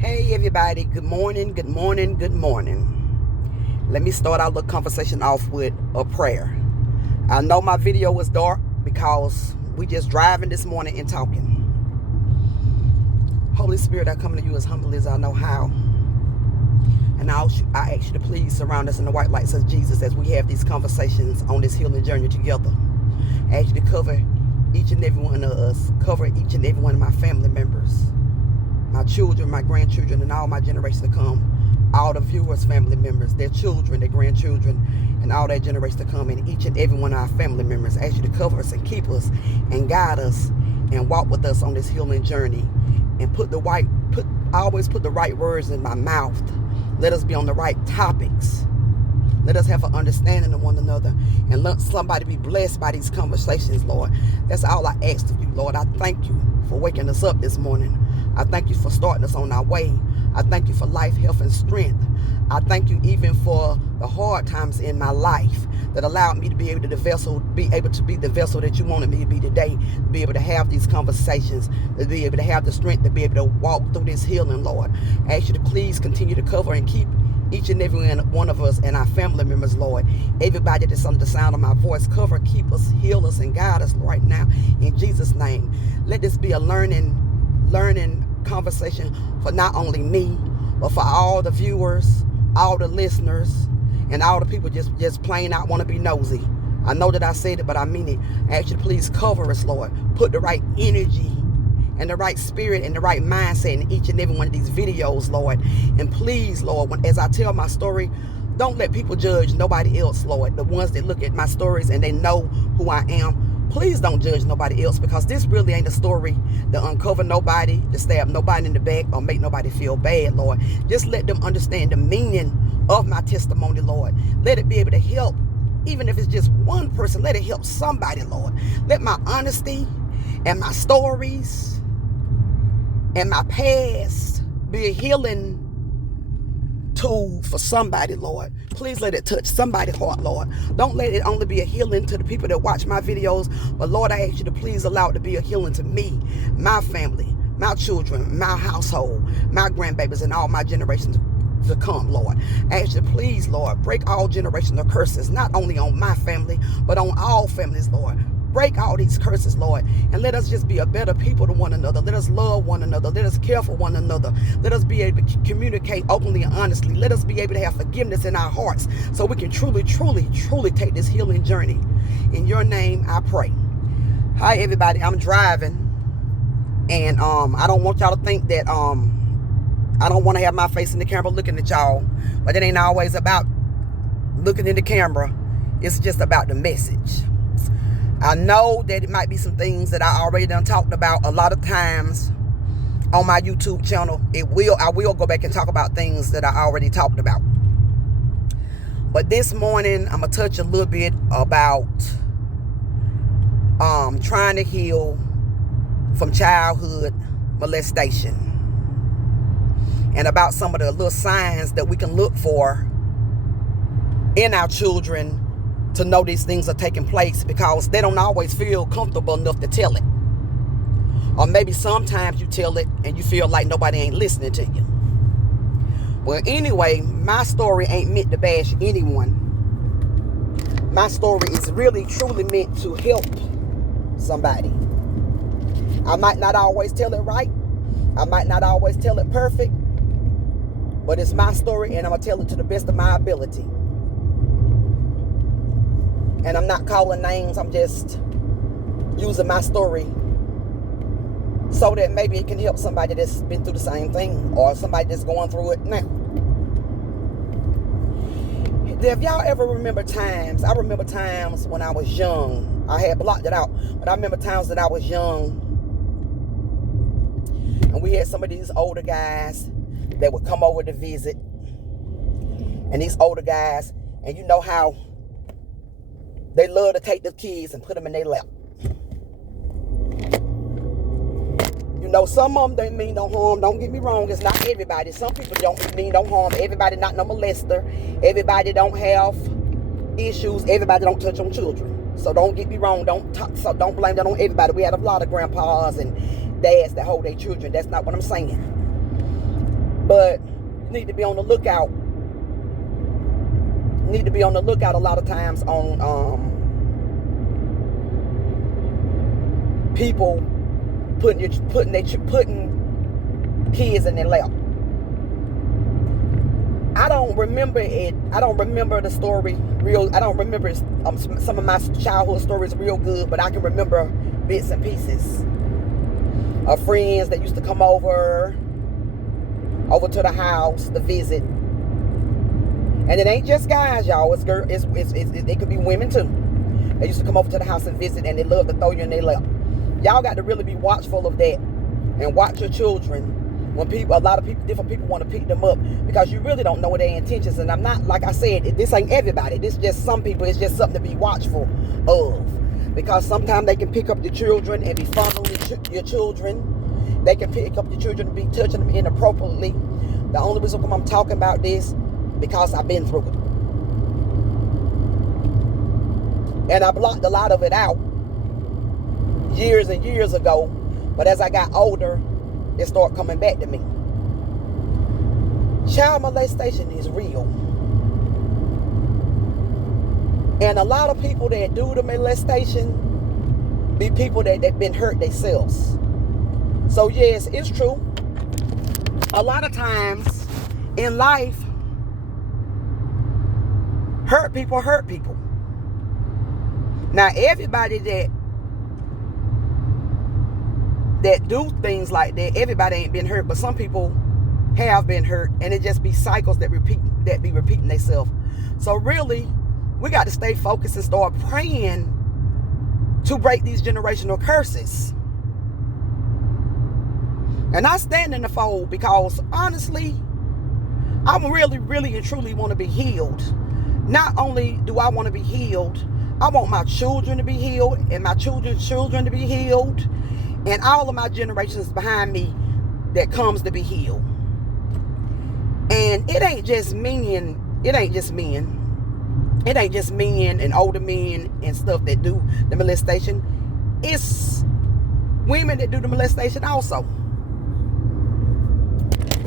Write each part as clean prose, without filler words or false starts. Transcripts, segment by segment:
Hey everybody, good morning, good morning, good morning. Let me start our little conversation off with a prayer. I know my video was dark because we just driving this morning and talking. Holy Spirit, I come to you as humbly as I know how. And I ask you to please surround us in the white lights of Jesus as we have these conversations on this healing journey together. I ask you to cover each and every one of us. Cover each and every one of my family members, my children, my grandchildren, and all my generations to come. All the viewers, family members, their children, their grandchildren, and all that generation to come, and each and every one of our family members. I ask you to cover us and keep us and guide us and walk with us on this healing journey, and always put the right words in my mouth. Let us be on the right topics. Let us have an understanding of one another, and let somebody be blessed by these conversations, Lord. That's all I ask of you, Lord. I thank you for waking us up this morning. I thank you for starting us on our way. I thank you for life, health, and strength. I thank you even for the hard times in my life that allowed me to be able to be the vessel that you wanted me to be today, to be able to have these conversations, to be able to have the strength to be able to walk through this healing, Lord. I ask you to please continue to cover and keep each and every one of us and our family members, Lord. Everybody that's under the sound of my voice, cover, keep us, heal us, and guide us right now in Jesus' name. Let this be a learning conversation for not only me, but for all the viewers, all the listeners, and all the people just plain out want to be nosy. I know that I said it, but I mean it. I ask you to please cover us, Lord. Put the right energy and the right spirit and the right mindset in each and every one of these videos, Lord. And please, Lord, as I tell my story, don't let people judge nobody else, Lord. The ones that look at my stories and they know who I am, please don't judge nobody else, because this really ain't a story to uncover nobody, to stab nobody in the back, or make nobody feel bad, Lord. Just let them understand the meaning of my testimony, Lord. Let it be able to help, even if it's just one person, let it help somebody, Lord. Let my honesty and my stories and my past be a healing tool for somebody, Lord. Please let it touch somebody's heart, Lord. Don't let it only be a healing to the people that watch my videos, but Lord, I ask you to please allow it to be a healing to me, my family, my children, my household, my grandbabies, and all my generations to come, Lord. I ask you to please, Lord, break all generational curses, not only on my family, but on all families, Lord. Break all these curses, Lord, and let us just be a better people to one another. Let us love one another. Let us care for one another. Let us be able to communicate openly and honestly. Let us be able to have forgiveness in our hearts so we can truly, truly, truly take this healing journey. In your name, I pray. Hi, everybody. I'm driving, and I don't want y'all to think that I don't want to have my face in the camera looking at y'all, but it ain't always about looking in the camera. It's just about the message. I know that it might be some things that I already done talked about a lot of times on my YouTube channel. I will go back and talk about things that I already talked about. But this morning, I'm going to touch a little bit about trying to heal from childhood molestation, and about some of the little signs that we can look for in our children to know these things are taking place, because they don't always feel comfortable enough to tell it. Or maybe sometimes you tell it and you feel like nobody ain't listening to you. Well, anyway, my story ain't meant to bash anyone. My story is really truly meant to help somebody. I might not always tell it right. I might not always tell it perfect. But it's my story, and I'm going to tell it to the best of my ability. And I'm not calling names. I'm just using my story so that maybe it can help somebody that's been through the same thing, or somebody that's going through it now. If y'all ever remember times, I remember times when I was young. I had blocked it out, but I remember times that I was young, and we had some of these older guys that would come over to visit. And these older guys, and you know how they love to take the kids and put them in their lap. You know, some of them, they mean no harm. Don't get me wrong. It's not everybody. Some people don't mean no harm. Everybody not no molester. Everybody don't have issues. Everybody don't touch on children. So don't get me wrong. Don't blame that on everybody. We had a lot of grandpas and dads that hold their children. That's not what I'm saying. But you need to be on the lookout. Need to be on the lookout a lot of times on people putting kids in their lap. I don't remember it. I don't remember the story real. I don't remember some of my childhood stories real good, but I can remember bits and pieces of friends that used to come over to the house to visit. And it ain't just guys, y'all. It's girl. It could be women too. They used to come over to the house and visit, and they love to throw you in their lap. Y'all got to really be watchful of that, and watch your children when different people want to pick them up, because you really don't know their intentions. And I'm not, like I said, this ain't everybody. This just some people. It's just something to be watchful of, because sometimes they can pick up your children and be fondling your children. They can pick up your children and be touching them inappropriately. The only reason I'm talking about this, because I've been through it. And I blocked a lot of it out years and years ago. But as I got older, it started coming back to me. Child molestation is real. And a lot of people that do the molestation be people that been hurt themselves. So yes, it's true. A lot of times in life, hurt people. Now, everybody that do things like that, everybody ain't been hurt, but some people have been hurt, and it just be cycles that be repeating themselves. So really, we got to stay focused and start praying to break these generational curses. And I stand in the fold because honestly, I really and truly want to be healed. Not only do I want to be healed, I want my children to be healed, and my children's children to be healed, and all of my generations behind me that comes to be healed. And it ain't just men and older men and stuff that do the molestation. It's women that do the molestation also.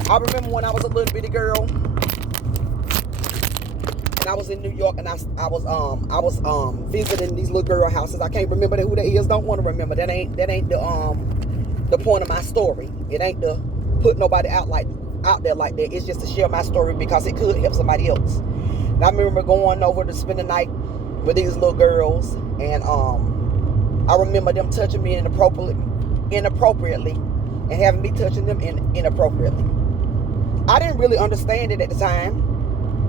I remember when I was a little bitty girl, and I was in New York, and I was visiting these little girl houses. I can't remember who that is. Don't want to remember. That ain't the point of my story. It ain't to put nobody out there like that. It's just to share my story because it could help somebody else. And I remember going over to spend the night with these little girls, and I remember them touching me inappropriately, and having me touching them inappropriately. I didn't really understand it at the time,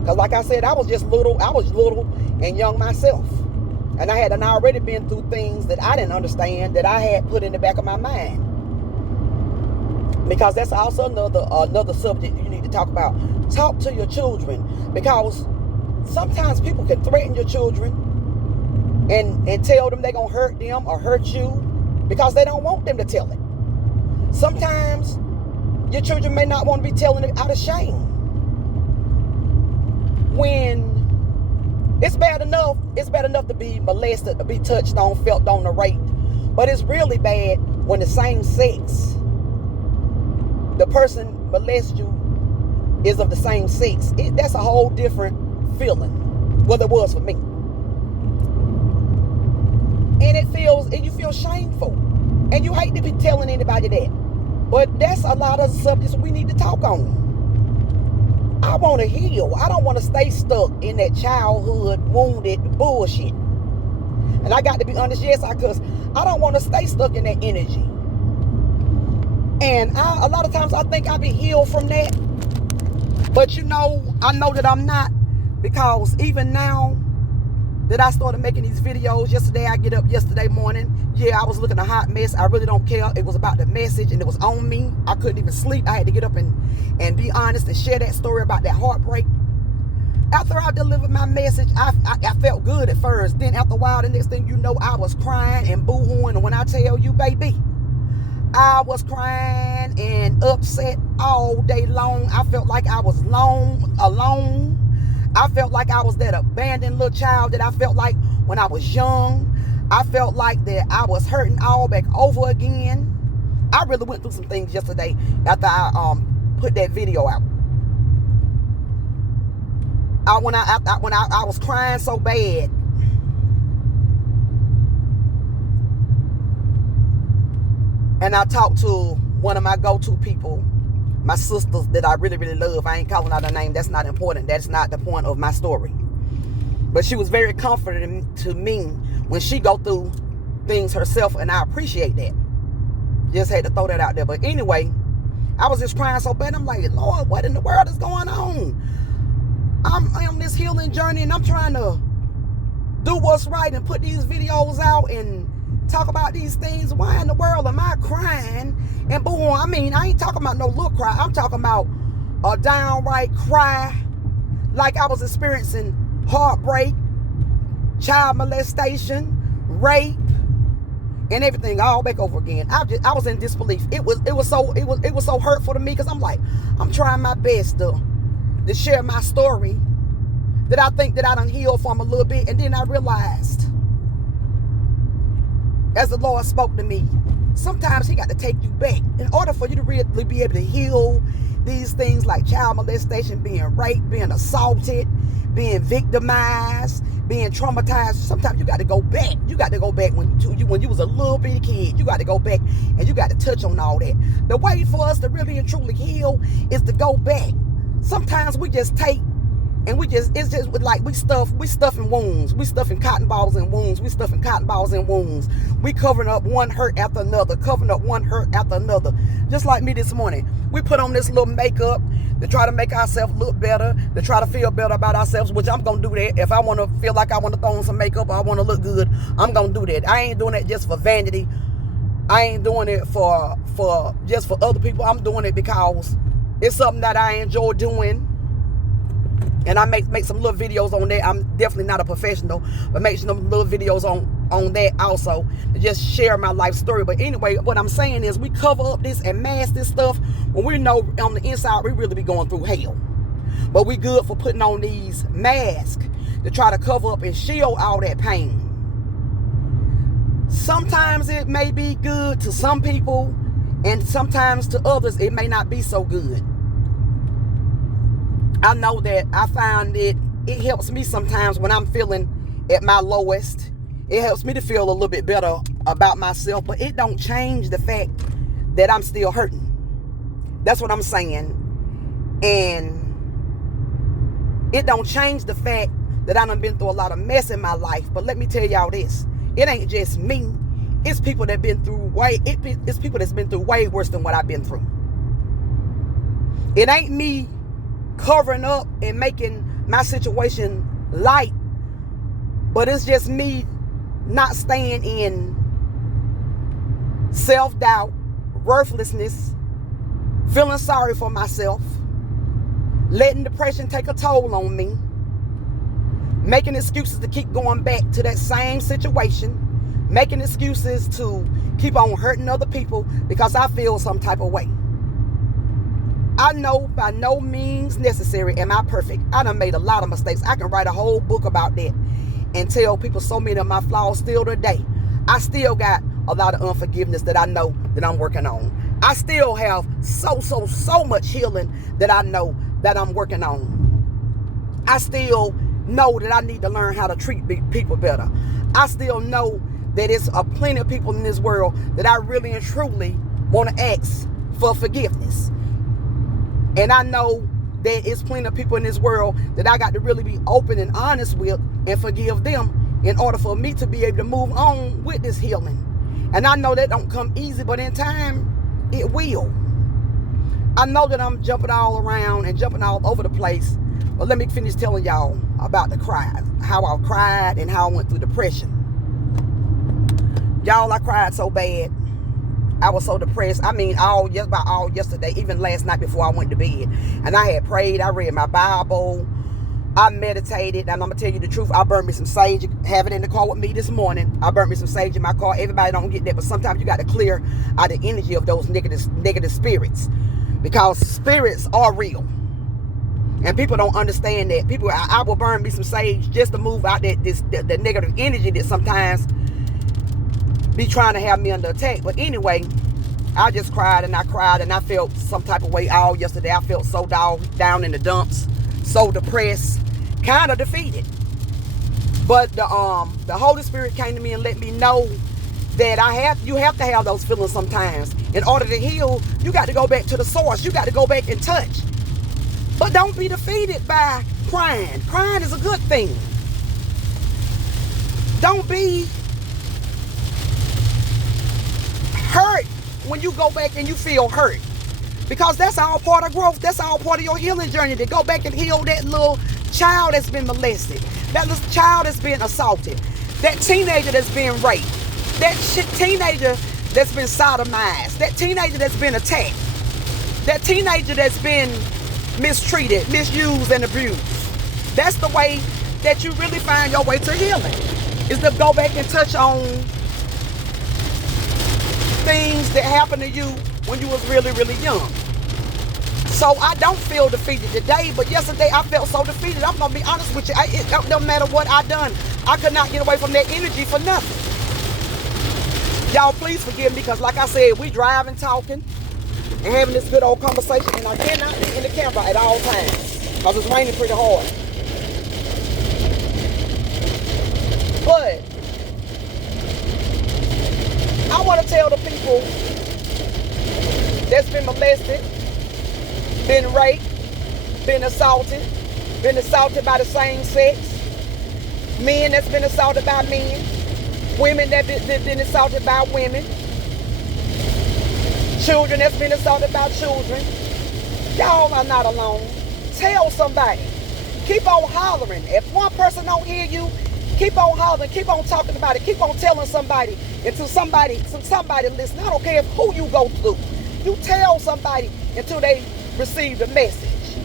because like I said, I was little and young myself. And I had already been through things that I didn't understand, that I had put in the back of my mind. Because that's also another subject you need to talk about. Talk to your children, because sometimes people can threaten your children and tell them they're going to hurt them or hurt you because they don't want them to tell it. Sometimes your children may not want to be telling it out of shame. When it's bad enough to be molested, to be touched on, felt on, or raped. But it's really bad when the same sex, the person molests you, is of the same sex. That's a whole different feeling. Well, it was for me. And you feel shameful. And you hate to be telling anybody that. But that's a lot of subjects we need to talk on. I want to heal. I don't want to stay stuck in that childhood wounded bullshit. And I got to be honest, because I don't want to stay stuck in that energy. And a lot of times I think I'll be healed from that. But I know that I'm not, because even now that I started making these videos, I get up yesterday morning. Yeah, I was looking a hot mess. I really don't care. It was about the message, and it was on me. I couldn't even sleep. I had to get up and be honest and share that story about that heartbreak. After I delivered my message, I felt good at first. Then after a while, the next thing you know, I was crying and boo-hooing. And when I tell you, baby, I was crying and upset all day long. I felt like I was alone. I felt like I was that abandoned little child that I felt like when I was young. I felt like that I was hurting all back over again. I really went through some things yesterday after I put that video out. When I was crying so bad, and I talked to one of my go-to people, my sisters that I really, really love. I ain't calling out her name. That's not important. That's not the point of my story. But she was very comforting to me when she go through things herself, and I appreciate that. Just had to throw that out there. But anyway, I was just crying so bad. I'm like, Lord, what in the world is going on? I'm on this healing journey, and I'm trying to do what's right and put these videos out and talk about these things. Why in the world am I crying? And boom, I mean, I ain't talking about no little cry. I'm talking about a downright cry, like I was experiencing heartbreak, child molestation, rape, and everything all back over again. I was in disbelief. It was so hurtful to me, because I'm like, I'm trying my best to share my story that I think that I done healed from a little bit, and then I realized, as the Lord spoke to me, sometimes he got to take you back in order for you to really be able to heal these things like child molestation, being raped, being assaulted, being victimized, being traumatized. Sometimes you got to go back. You got to go back when you was a little bitty kid. You got to go back and you got to touch on all that. The way for us to really and truly heal is to go back. Sometimes we just take and it's just like we stuffing wounds. We stuffing cotton balls in wounds. We stuffing cotton balls in wounds. We covering up one hurt after another, covering up one hurt after another. Just like me this morning. We put on this little makeup to try to make ourselves look better, to try to feel better about ourselves, which I'm going to do that. If I want to feel like I want to throw on some makeup or I want to look good, I'm going to do that. I ain't doing it just for vanity. I ain't doing it for just for other people. I'm doing it because it's something that I enjoy doing. And I make some little videos on that. I'm definitely not a professional, but make some little videos on that also to just share my life story. But anyway, what I'm saying is we cover up this and mask this stuff when we know on the inside we really be going through hell. But we good for putting on these masks to try to cover up and shield all that pain. Sometimes it may be good to some people, and sometimes to others it may not be so good. I know that I find it helps me sometimes when I'm feeling at my lowest. It helps me to feel a little bit better about myself, but it don't change the fact that I'm still hurting. That's what I'm saying. And it don't change the fact that I done been through a lot of mess in my life. But let me tell y'all this. It ain't just me. It's people that been through it's people that's been through way worse than what I've been through. It ain't me covering up and making my situation light, but it's just me not staying in self-doubt, worthlessness, feeling sorry for myself, letting depression take a toll on me, making excuses to keep going back to that same situation, making excuses to keep on hurting other people because I feel some type of way. I know by no means necessary am I perfect. I done made a lot of mistakes. I can write a whole book about that and tell people so many of my flaws still today. I still got a lot of unforgiveness that I know that I'm working on. I still have so much healing that I know that I'm working on. I still know that I need to learn how to treat people better. I still know that it's plenty of people in this world that I really and truly want to ask for forgiveness. And I know that it's plenty of people in this world that I got to really be open and honest with and forgive them in order for me to be able to move on with this healing. And I know that don't come easy, but in time, it will. I know that I'm jumping all around and jumping all over the place, but let me finish telling y'all about the cry, how I cried and how I went through depression. Y'all, I cried so bad. I was so depressed. I mean, all yesterday, even last night before I went to bed. And I had prayed. I read my Bible. I meditated. And I'm going to tell you the truth. I burned me some sage. Have it in the car with me this morning. I burned me some sage in my car. Everybody don't get that. But sometimes you got to clear out the energy of those negative spirits. Because spirits are real. And people don't understand that. I will burn me some sage just to move out the negative energy that sometimes be trying to have me under attack. But anyway, I just cried and I cried, and I felt some type of way all yesterday. I felt so down in the dumps, so depressed, kind of defeated. But the Holy Spirit came to me and let me know that you have to have those feelings sometimes. In order to heal, you got to go back to the source. You got to go back and touch. But don't be defeated by crying. Crying is a good thing. Don't be hurt when you go back and you feel hurt. Because that's all part of growth. That's all part of your healing journey, to go back and heal that little child that's been molested. That little child that's been assaulted. That teenager that's been raped. That teenager that's been sodomized. That teenager that's been attacked. That teenager that's been mistreated, misused, and abused. That's the way that you really find your way to healing, is to go back and touch on things that happened to you when you was really, really young. So I don't feel defeated today, but yesterday I felt so defeated. I'm going to be honest with you. It don't matter what I done. I could not get away from that energy for nothing. Y'all, please forgive me, because like I said, we driving, talking, and having this good old conversation, and I cannot be in the camera at all times because it's raining pretty hard. But I want to tell the people that's been molested, been raped, been assaulted by the same sex, men that's been assaulted by men, women that been assaulted by women, children that's been assaulted by children. Y'all are not alone. Tell somebody. Keep on hollering. If one person don't hear you, keep on hollering. Keep on talking about it. Keep on telling somebody until somebody listen. I don't care who you go through. You tell somebody until they receive the message.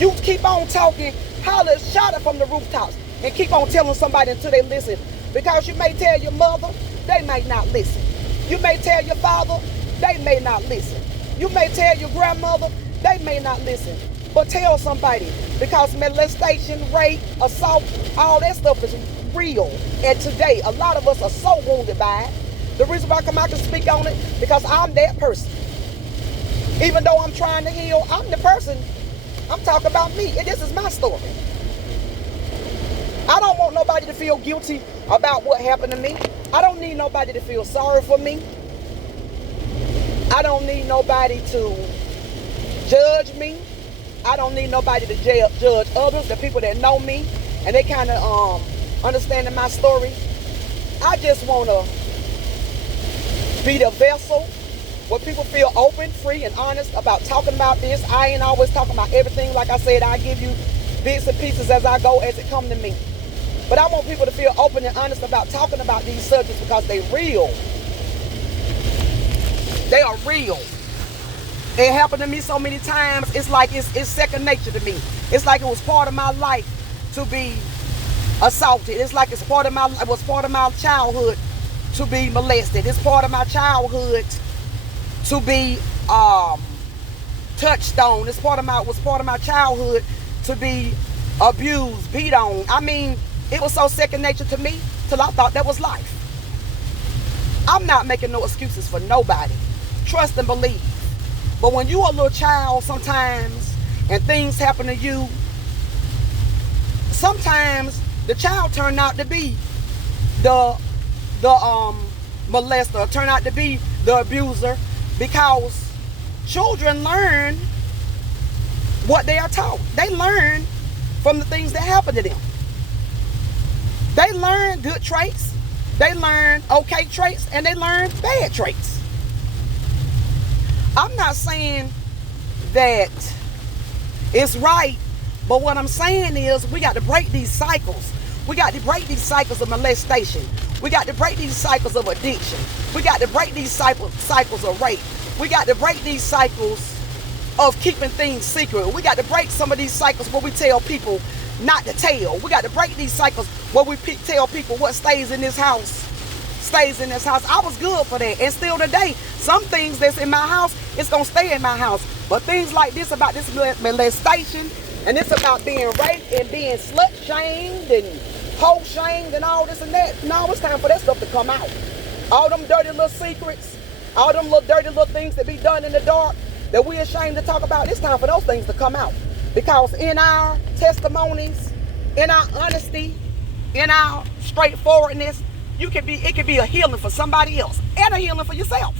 You keep on talking, holler, shout it from the rooftops, and keep on telling somebody until they listen. Because you may tell your mother, they may not listen. You may tell your father, they may not listen. You may tell your grandmother, they may not listen. But tell somebody, because molestation, rape, assault, all that stuff is real. And today, a lot of us are so wounded by it. The reason why I come out to speak on it, because I'm that person. Even though I'm trying to heal, I'm the person. I'm talking about me, and this is my story. I don't want nobody to feel guilty about what happened to me. I don't need nobody to feel sorry for me. I don't need nobody to judge me. I don't need nobody to judge others, the people that know me, and they kind of understanding my story. I just want to be the vessel where people feel open, free, and honest about talking about this. I ain't always talking about everything. Like I said, I give you bits and pieces as I go, as it come to me. But I want people to feel open and honest about talking about these subjects, because they real. They are real. It happened to me so many times. It's like it's second nature to me. It's like it was part of my life to be assaulted. It's like it was part of my childhood to be molested. It's part of my childhood to be touched on. It was part of my childhood to be abused, beat on. I mean, it was so second nature to me till I thought that was life. I'm not making no excuses for nobody. Trust and believe. But when you a little child sometimes and things happen to you, sometimes the child turned out to be the molester, turn out to be the abuser, because children learn what they are taught. They learn from the things that happen to them. They learn good traits, they learn okay traits, and they learn bad traits. I'm not saying that it's right, but what I'm saying is we got to break these cycles. We got to break these cycles of molestation. We got to break these cycles of addiction. We got to break these cycles of rape. We got to break these cycles of keeping things secret. We got to break some of these cycles where we tell people not to tell. We got to break these cycles where we tell people what stays in this house stays in this house. I was good for that, and still today, some things that's in my house, it's gonna stay in my house. But things like this, about this molestation, and it's about being raped and being slut shamed and hoe shamed and all this and that. No, it's time for that stuff to come out. All them dirty little secrets, All them little dirty little things that be done in the dark that we're ashamed to talk about, it's time for those things to come out. Because in our testimonies, in our honesty, in our straightforwardness, it could be a healing for somebody else and a healing for yourself.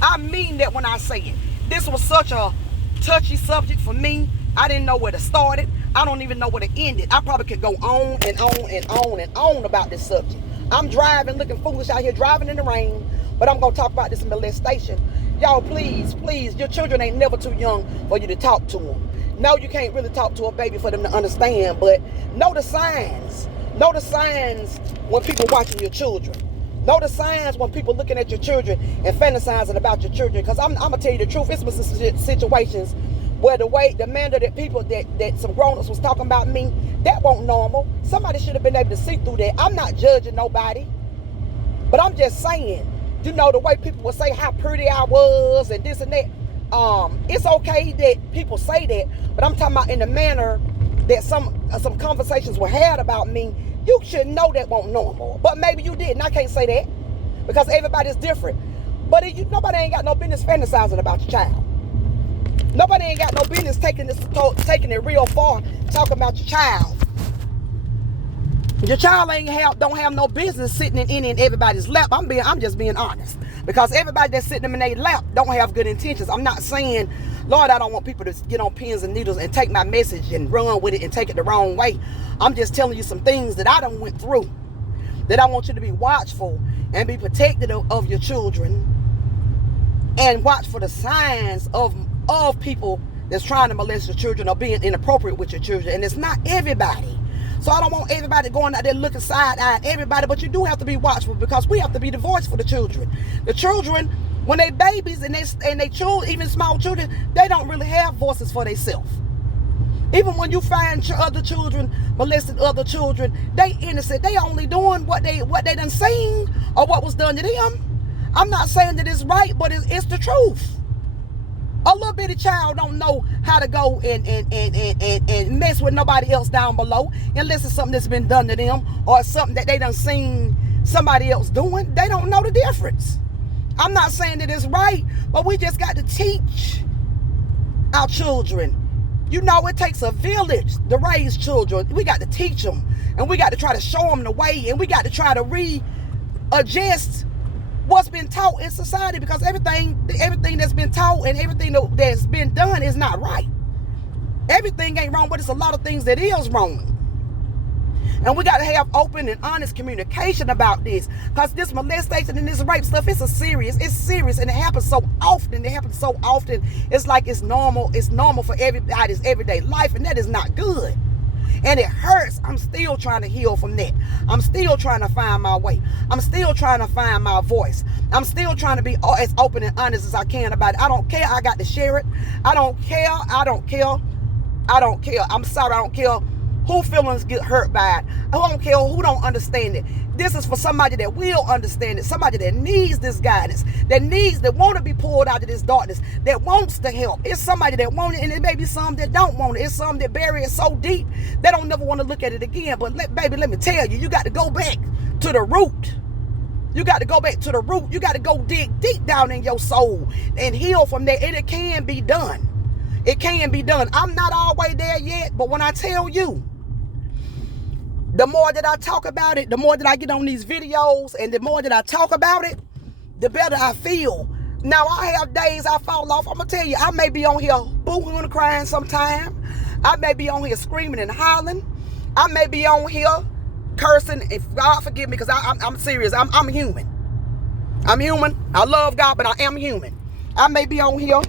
I mean that when I say it. This was such a touchy subject for me. I didn't know where to start it. I don't even know where to end it. I probably could go on and on and on and on about this subject. I'm driving, looking foolish out here, driving in the rain, but I'm going to talk about this molestation. Y'all, please, your children ain't never too young for you to talk to them. No, you can't really talk to a baby for them to understand, but know the signs. Know the signs when people watching your children. Know the signs when people looking at your children and fantasizing about your children. Because I'm going to tell you the truth. It's some situations where the manner that people, that some grown-ups was talking about me, that wasn't normal. Somebody should have been able to see through that. I'm not judging nobody. But I'm just saying, you know, the way people would say how pretty I was and this and that. It's okay that people say that. But I'm talking about in the manner that some conversations were had about me. You should know that wasn't normal. But maybe you didn't. I can't say that. Because everybody's different. But nobody ain't got no business fantasizing about your child. Nobody ain't got no business taking it real far, talking about your child. Your child don't have no business sitting in everybody's lap. I'm just being honest. Because everybody that's sitting in their lap don't have good intentions. I'm not saying, Lord, I don't want people to get on pins and needles and take my message and run with it and take it the wrong way. I'm just telling you some things that I done went through. That I want you to be watchful and be protected of your children. And watch for the signs of people that's trying to molest your children or being inappropriate with your children. And it's not everybody. So I don't want everybody going out there looking side-eyed at everybody, but you do have to be watchful because we have to be the voice for the children. The children, when they babies and they children, even small children, they don't really have voices for themselves. Even when you find other children molesting other children, they innocent. They only doing what they done seen or what was done to them. I'm not saying that it's right, but it's the truth. A little bitty child don't know how to go and mess with nobody else down below unless it's something that's been done to them or something that they done seen somebody else doing. They don't know the difference. I'm not saying that it's right, but we just got to teach our children. You know, it takes a village to raise children. We got to teach them, and we got to try to show them the way, and we got to try to readjust what's been taught in society, because everything that's been taught and everything that's been done is not right. Everything ain't wrong, but it's a lot of things that is wrong. And we got to have open and honest communication about this, because this molestation and this rape stuff, it's serious, and it happens so often. It's like it's normal for everybody's everyday life, and that is not good. And it hurts. I'm still trying to heal from that. I'm still trying to find my way. I'm still trying to find my voice. I'm still trying to be as open and honest as I can about it. I don't care. I got to share it. I don't care. I'm sorry. I don't care who feelings get hurt by it. I don't care who don't understand it. This is for somebody that will understand it. Somebody that needs this guidance. That want to be pulled out of this darkness. That wants to help. It's somebody that wants it, and it may be some that don't want it. It's some that bury it so deep they don't never want to look at it again. But baby, let me tell you, you got to go back to the root. You got to go back to the root. You got to go dig deep down in your soul and heal from there. And it can be done. It can be done. I'm not all the way there yet, but when I tell you, the more that I talk about it, the more that I get on these videos, and the more that I talk about it, the better I feel. Now, I have days I fall off. I'm going to tell you, I may be on here boohooing and crying sometime. I may be on here screaming and hollering. I may be on here cursing. If God forgive me, because I'm serious. I'm human. I'm human. I love God, but I am human. I may be on here